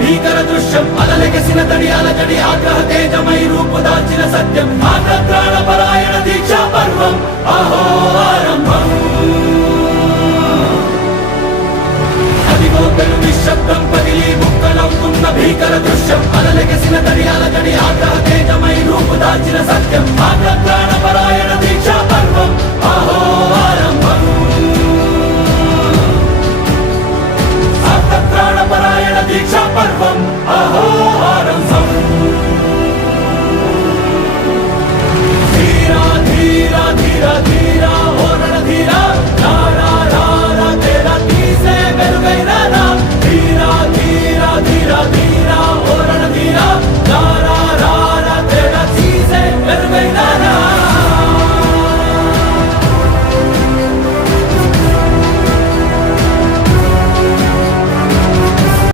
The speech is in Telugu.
భీకర దృశ్యం అలలెగసిన తడి అలజడి ఆగ్రహ తేజమై రూపు దాల్చిన సత్యం ఆగ్రత్రాణపరాయణ దీక్షా పర్వం అహో ఆరంభం అదిగో పెను నిశ్శబ్దం పగిలి ముక్కలవుతున్న భీకర దృశ్యం అలలెగసిన తడి అలజడి ఆగ్రహ తేజమై రూపు దాల్చిన సత్యం ఆగ్రత్రాణపరాయణ దీక్షా పర్వం అహో ఆరంభం ఆగ్రత్రాణపరాయణ దీక్షా పర్వం అహో ఆరంభం ధీరా ధీరా ధీరా ధీరా ఓ రణధీరా రారా రారా తేరా తీసే వెలుగైనా ధీరా ధీరా ధీరా